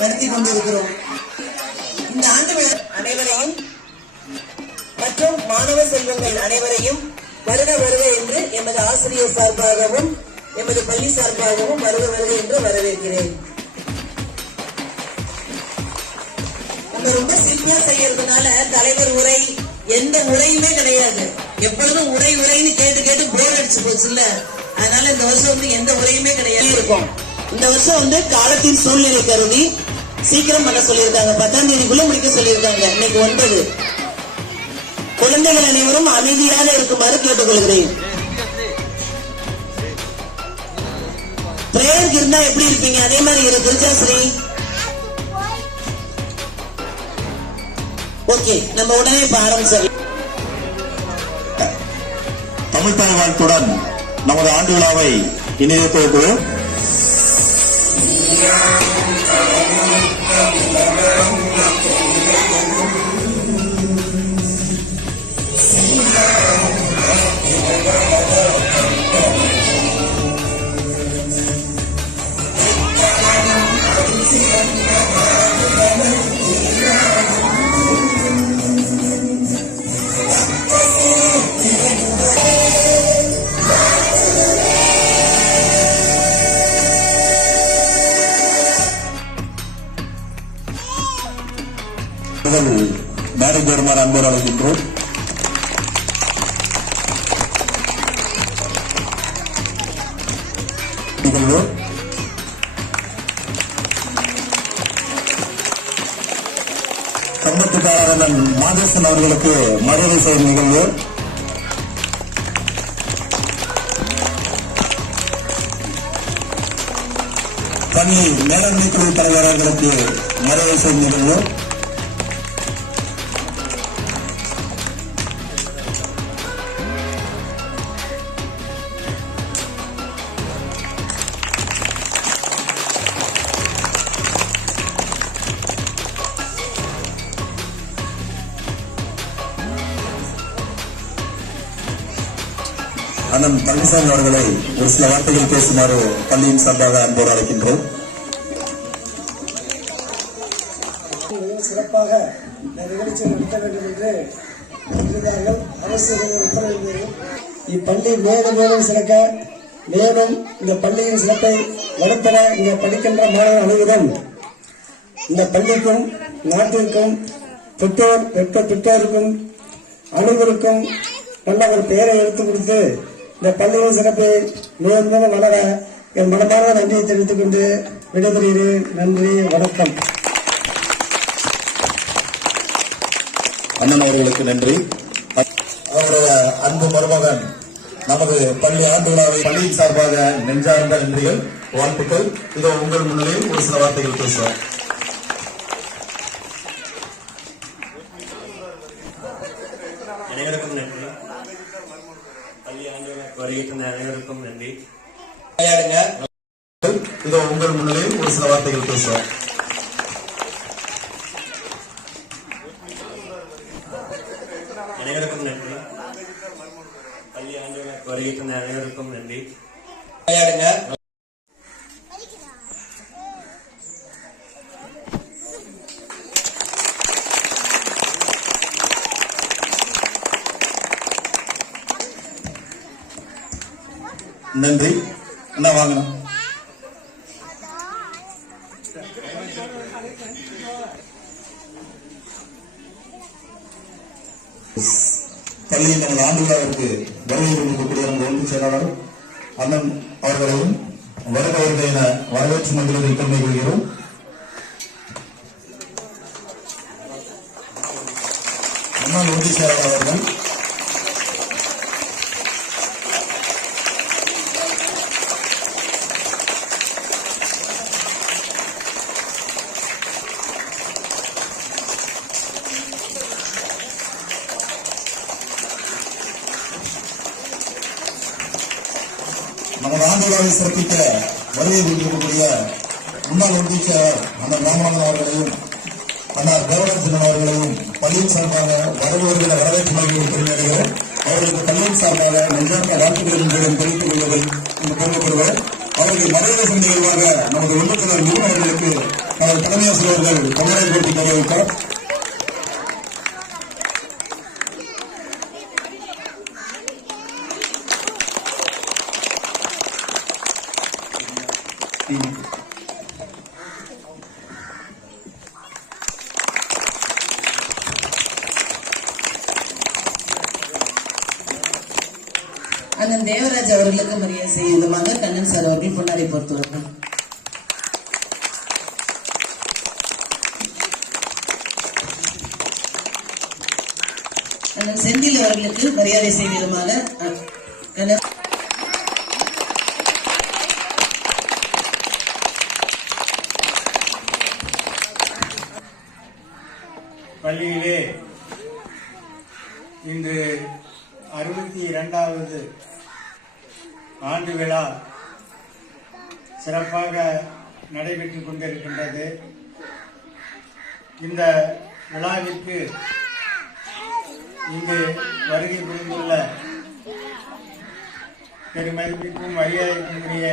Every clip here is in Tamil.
நடத்தி கொண்டிருக்கிறோம். இந்த ஆண்டு அனைவரையும் மற்றும் மாணவ செல்வங்கள் அனைவரையும் வருக வருக என்று எமது ஆசிரியர் சார்பாகவும் எமது பள்ளி சார்பாகவும் வருக வருக என்று வரவேற்கிறேன். நம்ம ரொம்ப சிம்பிளா செய்யறதுனால தலைவர் உரை எந்த உரையுமே கிடையாது. எப்பொழுதும் உரை உரைன்னு கேட்டு கேட்டு போர் அடிச்சு போச்சு இல்ல. அதனால இந்த வருஷம் எந்த உரையுமே கிடையாது இருக்கும். இந்த வருஷம் காலத்தின் சூழ்நிலை கருதி சீக்கிரம் பண்ண சொல்லியிருக்காங்க. 10ஆம் தேதிக்குள்ள முடிக்க சொல்லியிருக்காங்க. இன்னைக்கு 9. குழந்தைகள் அனைவரும் அமைதியாக இருக்குமாறு கேட்டுக்கொள்கிறேன். பிரேயருக்கு இருந்தா எப்படி இருப்பீங்க அதே மாதிரி திருச்சாஸ்ரீ. ஓகே, நம்ம உடனே இப்ப ஆரம்பிச்சோம். தமிழ் தாய் வாழ்த்துடன் நமது ஆண்டு விழாவை இணைய துவக்குவோம். மேரேஜ் வருமாறு அன்போடு அழைக்கின்றோம். சம்பத்துக்காரர் மாதேசன் அவர்களுக்கு மரியாதை செய்யும் நிகழ்வு. பணி மேலாண்மை குழு தலைவர்களுக்கு மரியாதை செய்யும் நிகழ்வு. அண்ணன் பழனிசாமி அவர்களை ஒரு சில வார்த்தைகள் பேசுமாறு பள்ளியின் சார்பாக அன்போடு அழைக்கின்றோம். சிறப்பாக நிகழ்ச்சியை நடத்த வேண்டும் என்று இருக்கிறார்கள். அரசு உத்தரவிடுகிறேன். இப்பள்ளி மேலும் மேலும் சிறக்க, மேலும் இந்த பள்ளியின் சிறப்பை வளர்த்தர இங்க படிக்கின்ற மாணவர் அனைவரும் இந்த பள்ளிக்கும் நாட்டிற்கும் பெற்றோருக்கும் அனைவருக்கும் நல்ல ஒரு பெயரை எடுத்துக் கொடுத்து இந்த பள்ளியின் சிறப்பை மேலும் மேலும் வளர என் மனமான நன்றியை தெரிவித்துக் கொண்டு விடைபெறுகிறேன். நன்றி, வணக்கம். அண்ணன் அவர்களுக்கு நன்றி. அவருடைய அன்பு மருமகன் நமது பள்ளி ஆண்டு விழாவை பள்ளியின் சார்பாக நெஞ்சார்ந்த நன்றிகள், வாழ்த்துக்கள். இதோ உங்கள் முன்னிலையில் ஒரு சில வார்த்தைகள் பேசுவோம். அனைவருக்கும் நன்றி. பள்ளி ஆண்டு வருகின்ற அனைவருக்கும் நன்றி. இதோ உங்கள் முன்னிலையில் ஒரு சில வார்த்தைகள் பேசுவோம். அனைவருக்கும் நன்றி. பள்ளி ஆண்டு வருகின்ற அனைவருக்கும் நன்றி. நன்றி. என்ன வாங்கணும்? பள்ளியின் நமது ஆண்டு விழாவிற்கு வருகை கொடுக்கக்கூடிய நமது ஒன்று செயலாளர் அண்ணன் அவர்களையும் வருபவர்கள் என வரவேற்று மந்திரத்தில் பெருமை கொள்கிறோம். முன்னாள் ஒன்றிய செயலாளர் அவர்கள் நமது ஆண்டு விழாவை சிறப்பிக்க வருகை கொண்டிருக்கக்கூடிய முன்னாள் ஒன்றிய செயலர் அண்ணன் ராமநாதன் அவர்களையும் அண்ணார் கௌரவன் அவர்களையும் பள்ளியின் சார்பாக வருபவர்களை வரவேற்று மகிழ்வு பெருமையடைகிறோம். அவர்களுக்கு பள்ளியின் சார்பாக நெஞ்சார்ந்த வாழ்த்துக்களின் மூலம் தெரிவித்துக் கொள்வதை பெருமைப்படுவர். அவர்கள் மரியாதை நிகழ்வாக நமது ஒன்றுக்குழு நிறுவனர்களுக்கு எங்கள் தலைமை ஆசிரியர்கள் பொங்கலை போட்டி தெரிவித்தார். அண்ணன் தேவராஜ் அவர்களுக்கு மரியாதை செய்யும் விதமாக கண்ணன் சார் அவர்கள் பொன்னாடை போர்த்துவார்கள். அண்ணன் செந்தில் அவர்களுக்கு மரியாதை செய்யும் விதமாக கண்ணன் பள்ளியிலே இன்று 62வது ஆண்டு விழா சிறப்பாக நடைபெற்றுக் கொண்டிருக்கின்றது. இந்த விழாவிற்கு இங்கு வருகை புரிந்துள்ள பெருமதிப்பிற்கும் மரியாதைக்குரிய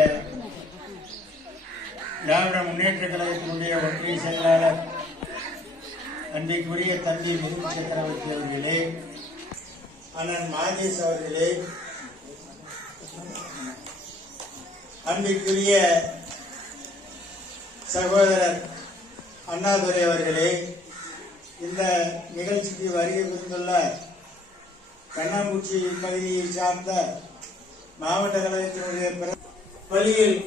திராவிட முன்னேற்ற கழகத்தினுடைய ஒன்றிய செயலாளர் அன்றைக்குரிய தம்பி முருகு சக்கரவர்த்தி அவர்களே, அண்ணன் மாஜேஷ் அவர்களே, அன்றைக்குரிய சகோதரர் அண்ணாதுரை அவர்களே, இந்த நிகழ்ச்சிக்கு வருகை புரிந்துள்ள கண்ணாமூச்சி பகுதியை சார்ந்த மாவட்ட கழகத்தினுடைய பள்ளியில்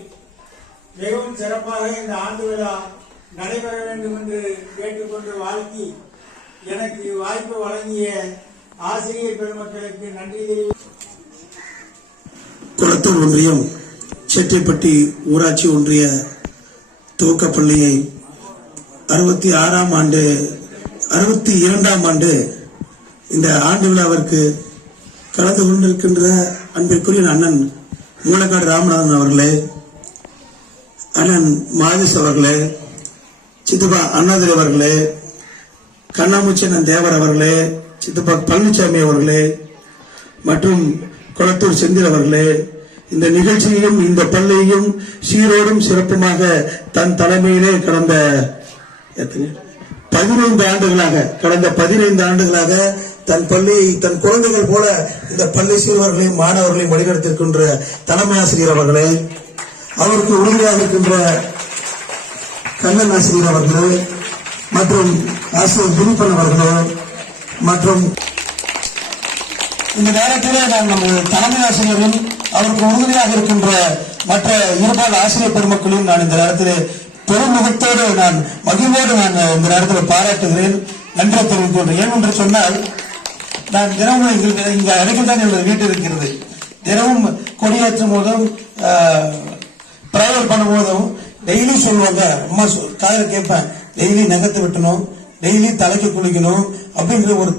மிகவும் சிறப்பாக இந்த ஆண்டு விழா நடைபெற வேண்டும் என்று கேட்டுக்கொண்டு வாழ்த்தி எனக்கு வாய்ப்பு வழங்கிய ஆசிரியர் பெருமக்களுக்கு நன்றி தெரிவித்து குளத்தூர் ஒன்றியம் செட்டிப்பட்டி ஊராட்சி ஒன்றிய துவக்கப்பள்ளியை 62ஆம் ஆண்டு இந்த ஆண்டு விழாவிற்கு கலந்து கொண்டிருக்கின்ற அன்பிற்குரிய அண்ணன் மூலக்காடு ராமநாதன் அவர்களே, அண்ணன் மாதேஷ் அவர்களே, சித்தப்பா அண்ணாதுரை அவர்களே, கண்ணாமூச்சன் தேவர் அவர்களே, சித்தப்பா பழனிசாமி அவர்களே மற்றும் குளத்தூர் செந்தில் அவர்களே, இந்த நிகழ்ச்சியையும் இந்த பள்ளியையும் சீரோடும் சிறப்புமாக தன் தலைமையிலே கடந்த 15 ஆண்டுகளாக தன் பள்ளியை தன் குழந்தைகள் போல இந்த பள்ளி சிறுவர்களையும் மாணவர்களையும் வழிநடத்திருக்கின்ற தலைமை ஆசிரியர் அவர்களே, அவருக்கு உறுதியாக இருக்கின்ற கண்ணன் ஆசிரியர் அவர்களே மற்றும் ஆசிரியர் திலீபன் அவர்களே மற்றும் இந்த நேரத்திலே நான் நமது தலைமை ஆசிரியரும் அவருக்கு உறுதுணையாக இருக்கின்ற மற்ற இருபால் ஆசிரியர் பெருமக்களையும் நான் இந்த நேரத்திலே பெருமுகத்தோடு நான் மகிழ்வோடு நான் இந்த நேரத்தில் பாராட்டுகிறேன், நன்றி தெரிவிக்கின்றேன். ஏன் என்று சொன்னால் நான் தினமும் எங்களுக்கு இங்க அருகில் தான் என்னுடைய வீட்டு இருக்கிறது. தினமும் கொடியேற்றும் போதும் பிரேயர் பண்ணும் போதும் டெய்லி சொல்லுவாங்க, அம்மா காதல கேட்பேன், டெய்லி நகத்தை வெட்டணும், டெய்லி தலைக்கு குளிக்கணும் அப்படிங்கிற ஒரு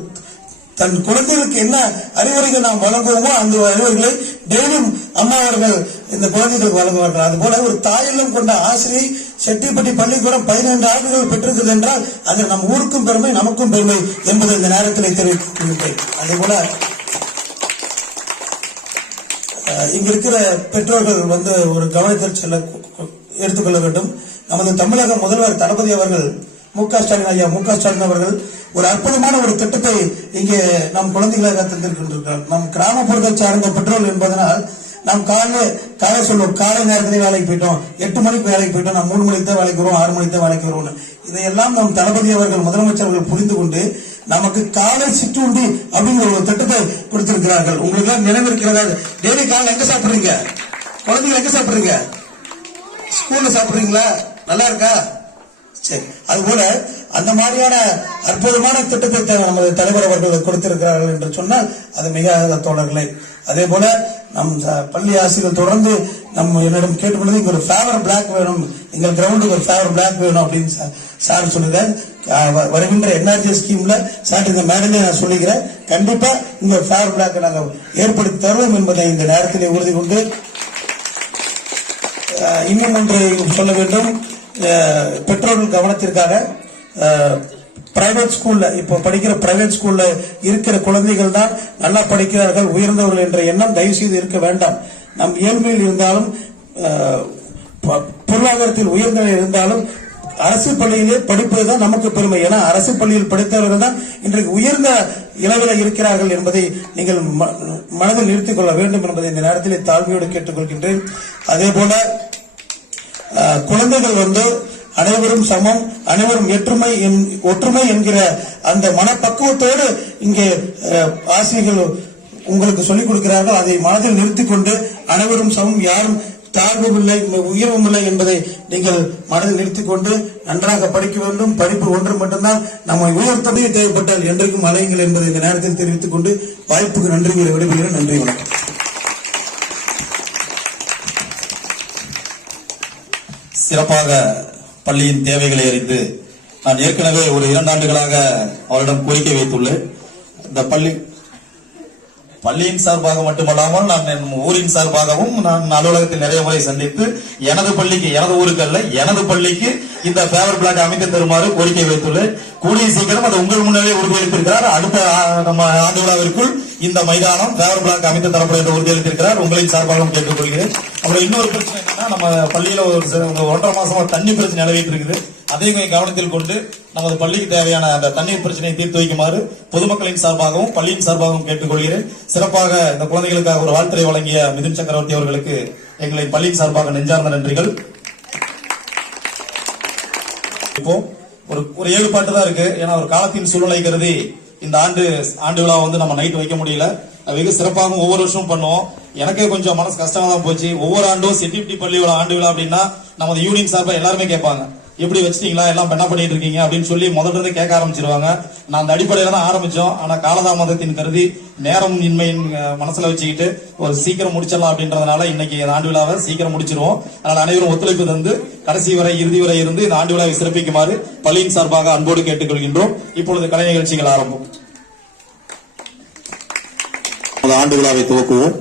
தன் குழந்தைகளுக்கு என்ன அறிவுரைகள் நாம் வழங்குவோமோ அந்த அறிவுரைகளை டெய்லியும் அம்மா அவர்கள் இந்த குழந்தைகளுக்கு வழங்குவார்கள். அதுபோல ஒரு தாயிலும் கொண்ட ஆசிரியை செட்டிப்பட்டி பள்ளிக்கூடம் 12 ஆண்டுகள் பெற்றிருக்கிறது என்றால் அது நம் ஊருக்கும் பெருமை, நமக்கும் பெருமை என்பதை இந்த நேரத்தில் தெரிவிக்கிறேன். அதேபோல இங்க இருக்கிற பெற்றோர்கள் ஒரு கவனத்தில் செல்ல எடுத்துக்கொள்ள வேண்டும். நமது தமிழக முதல்வர் தளபதி அவர்கள் மு.க. ஸ்டாலின் அவர்கள் ஒரு அற்புதமான ஒரு திட்டத்தை இங்கே நம் குழந்தைகளாக தந்திருக்கின்றார்கள். நம் கிராமப்புறத்தை சார்ந்த பெற்றோர்கள் என்பதனால் நாம் காலை சொல்லுவோம், காலை நேரத்திலே வேலைக்கு போயிட்டோம், 8 மணிக்கு வேலைக்கு போயிட்டோம், நாம் 3 மணிக்கு தான் வேலைக்கு வருவோம், 6 மணிக்கு தான் வேலைக்கு வருவோம். இதையெல்லாம் நம் தளபதி அவர்கள் முதலமைச்சர் அவர்கள் புரிந்து கொண்டு நமக்கு காலை சிற்றுண்டி அப்படிங்கிற ஒரு திட்டத்தை கொடுத்திருக்கிறார்கள். உங்களுக்கு எல்லாம் நினைவிருக்கிறதா? டெய்லி காலையில் எங்க சாப்பிடுறீங்க? குழந்தைங்க எங்க சாப்பிடுறீங்க? ஸ்கூல்ல சாப்பிடுறீங்களா? நல்லா இருக்கா? சரி. அதுபோல அந்த மாதிரியான அற்புதமான திட்டத்தை நமது தலைவர் அவர்கள் கொடுத்திருக்கிறார்கள் என்று சொன்னால் அது மிக தோழர்களே. அதே போல நம் பள்ளி ஆசிரியர்கள் தொடர்ந்து என்னிடம் கேட்டுக்கொண்டது, இங்க ஒரு ஃபேவர் பிளாக் வேணும், எங்கள் கிரவுண்டுக்கு ஒரு ஃபேவர் பிளாக் வேணும் அப்படின்னு சார் சொல்லுங்க. வருகின்ற NRG ஸ்கீம்ல சார் இந்த மேடையில நான் சொல்லிக்கிறேன், கண்டிப்பா இந்த ஃபேவர் பிளாக் நாங்கள் ஏற்படுத்தி தருவோம் என்பதை இந்த நேரத்திலே உறுதி கொண்டு இன்னும் ஒன்றை சொல்ல வேண்டும். பெற்றோர்கள் கவனத்திற்காக பிரைவேட் ஸ்கூல்ல இப்போ படிக்கிற பிரைவேட் ஸ்கூல்ல இருக்கிற குழந்தைகள் தான் நல்லா படிக்கிறார்கள், உயர்ந்தவர்கள் என்ற எண்ணம் தயவு செய்து இருக்க வேண்டாம். நம் ஏழ்மையில் இருந்தாலும் பொருளாதாரத்தில் உயர்ந்த இருந்தாலும் அரசு பள்ளியிலே படிப்பதுதான் நமக்கு பெருமை. ஏன்னா அரசு பள்ளியில் படித்தவர்கள் தான் இன்றைக்கு உயர்ந்த இளவில் இருக்கிறார்கள் என்பதை நீங்கள் மனதில் நிறுத்திக் கொள்ள வேண்டும் என்பதை இந்த நேரத்தில் தாழ்மையோடு கேட்டுக்கொள்கின்றேன். அதே போல குழந்தைகள் அனைவரும் சமம், அனைவரும் ஒற்றுமை என்கிற அந்த மனப்பக்குவத்தோடு இங்கே ஆசிரியர்கள் உங்களுக்கு சொல்லிக் கொடுக்கிறார்கள். அதை மனதில் நிறுத்திக் கொண்டு அனைவரும் சமம், யாரும் தாழ்வும் இல்லை உயர்வும் இல்லை என்பதை நீங்கள் மனதில் நிறுத்திக் கொண்டு நன்றாக படிக்க வேண்டும். படிப்பு ஒன்று மட்டும்தான் நம்மை உயர்த்தவே தேவைப்பட்டால் என்றைக்கும் அலையுங்கள் என்பதை இந்த நேரத்தில் தெரிவித்துக் கொண்டு வாய்ப்புக்கு நன்றி விடைபெறுகிறேன். நன்றி, வணக்கம். சிறப்பாக பள்ளியின் தேவைகளை அறிந்து நான் ஏற்கனவே ஒரு 2 ஆண்டுகளாக அவரிடம் கோரிக்கை வைத்துள்ளேன். இந்த பள்ளியின் சார்பாக மட்டுமல்லாமல் நான் என் ஊரின் சார்பாகவும் நான் அலுவலகத்தில் நிறைய முறை சந்தித்து எனது பள்ளிக்கு, எனது ஊருக்கு அல்ல, எனது பள்ளிக்கு இந்த பேவர் பிளாக் அமைத்து தருமாறு கோரிக்கை வைத்துள்ளேன். கூடிய சீக்கிரம் அது உங்கள் முன்னரே உறுதியளித்திருக்கிறார். அடுத்த நம்ம ஆண்டு விழாவிற்குள் இந்த மைதானம் பேவர் பிளாக் அமைத்து தரப்படும் என்று உறுதியளித்திருக்கிறார். உங்களின் சார்பாகவும் கேட்டுக்கொள்கிறேன். அப்புறம் இன்னொரு பிரச்சனை என்னன்னா, நம்ம பள்ளியில ஒரு 1.5 மாசமா தண்ணி பிரச்சனை நிலவிட்டு இருக்குது. அதையும் கொஞ்சம் கவனத்தில் கொண்டு நமது பள்ளிக்கு தேவையான அந்த தண்ணீர் பிரச்சனையை தீர்த்து வைக்குமாறு பொதுமக்களின் சார்பாகவும் பள்ளியின் சார்பாகவும் கேட்டுக்கொள்கிறேன். சிறப்பாக இந்த குழந்தைகளுக்காக ஒரு வாழ்த்துரை வழங்கிய மிதுன் சக்கரவர்த்தி அவர்களுக்கு எங்களின் பள்ளியின் சார்பாக நெஞ்சார்ந்த நன்றிகள். இப்போ ஒரு 7 பாட்டு தான் இருக்கு. ஏன்னா ஒரு காலத்தின் சூழ்நிலை கருதி இந்த ஆண்டு விழா நம்ம நைட் வைக்க முடியல. வெகு சிறப்பாகவும் ஒவ்வொரு வருஷமும் பண்ணுவோம். எனக்கே கொஞ்சம் மனசு கஷ்டமா தான் போச்சு. ஒவ்வொரு ஆண்டும் செட்டிவிட்டி பள்ளி ஆண்டு விழா அப்படின்னா நமது யூனியன் சார்பா எல்லாருமே கேட்பாங்க, எப்படி வச்சிட்டீங்களா, எல்லாம் என்ன பண்ணிட்டு இருக்கீங்க அப்படின்னு சொல்லி முதல்ல இருந்து கேட்க ஆரம்பிச்சிருவாங்க. நான் அந்த அடிப்படையில தான் ஆரம்பிச்சோம். ஆனா காலதாமதத்தின் கருதி நேரம் இன்மையின் மனசுல வச்சுக்கிட்டு ஒரு சீக்கிரம் முடிச்சிடலாம் அப்படின்றதுனால இன்னைக்கு ஆண்டு விழாவை சீக்கிரம் முடிச்சிருவோம். அதனால அனைவரும் ஒத்துழைப்பு தந்து கடைசி வரை இறுதி வரை இருந்து இந்த ஆண்டு விழாவை சிறப்பிக்குமாறு பள்ளியின் சார்பாக அன்போடு கேட்டுக்கொள்கின்றோம். இப்பொழுது கலை நிகழ்ச்சிகள் ஆரம்பம். ஆண்டு விழாவை துவக்குவோம்.